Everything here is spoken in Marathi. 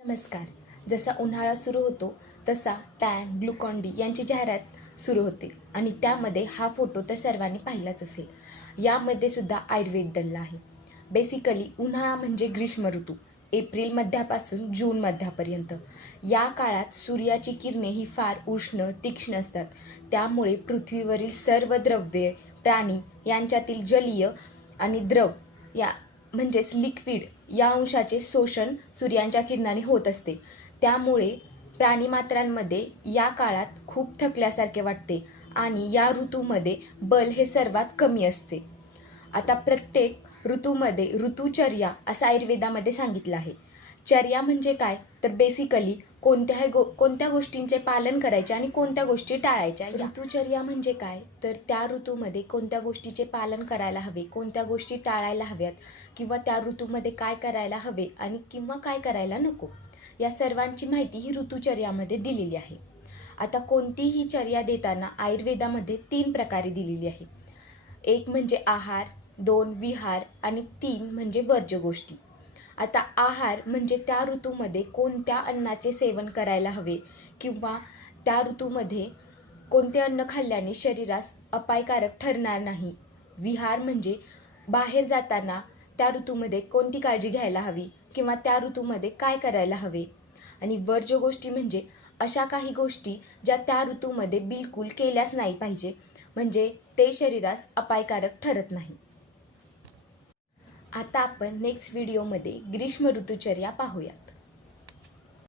नमस्कार. जसा उन्हाळा सुरू होतो तसा टॅन, ग्लुकॉन-डी यांची जाहिरात सुरू होते आणि त्यामध्ये हा फोटो तर सर्वांनी पाहिलाच असेल. यामध्ये सुद्धा आयुर्वेद दडला आहे. बेसिकली उन्हाळा म्हणजे ग्रीष्म ऋतू. एप्रिल मध्यापासून जून मध्यापर्यंत. या काळात सूर्याची किरणे ही फार उष्ण, तीक्ष्ण असतात. त्यामुळे पृथ्वीवरील सर्व द्रव्ये, प्राणी यांच्यातील जलीय आणि द्रव या म्हणजेच लिक्विड या अंशाचे शोषण सूर्याच्या किरणांनी होत असते. त्यामुळे प्राणीमात्रांमध्ये या काळात खूप थकल्यासारखे वाटते आणि या ऋतूमध्ये बल हे सर्वात कमी असते. आता प्रत्येक ऋतूमध्ये ऋतुचर्या असं आयुर्वेदामध्ये सांगितलं आहे. चर्या म्हणजे काय तर बेसिकली कोणत्या गोष्टींचे पालन करायचे आणि कोणत्या गोष्टी टाळायच्या. ऋतुचर्या म्हणजे काय तर त्या ऋतूमध्ये कोणत्या गोष्टीचे पालन करायला हवे, कोणत्या गोष्टी टाळायला हव्यात किंवा त्या ऋतूमध्ये काय करायला हवे आणि किंवा काय करायला नको, या सर्वांची माहिती ही ऋतुचर्यामध्ये दिलेली आहे. आता कोणतीही चर्या देताना आयुर्वेदामध्ये 3 प्रकारे दिलेली आहे. 1 म्हणजे आहार, 2 विहार आणि 3 म्हणजे वर्ज्य गोष्टी. आता आहार म्हणजे त्या ऋतूमध्ये कोणत्या अन्नाचे सेवन करायला हवे किंवा त्या ऋतूमध्ये कोणते अन्न खाल्ल्याने शरीरास अपायकारक ठरणार नाही. विहार म्हणजे बाहेर जाताना त्या ऋतूमध्ये कोणती काळजी घ्यायला हवी किंवा त्या ऋतूमध्ये काय करायला हवे. आणि वर्ज्य गोष्टी म्हणजे अशा काही गोष्टी ज्या त्या ऋतूमध्ये बिलकुल केल्याच नाही पाहिजे, म्हणजे ते शरीरास अपायकारक ठरत नाही. आता आपण नेक्स्ट व्हिडिओमध्ये ग्रीष्म ऋतुचर्या पाहूयात.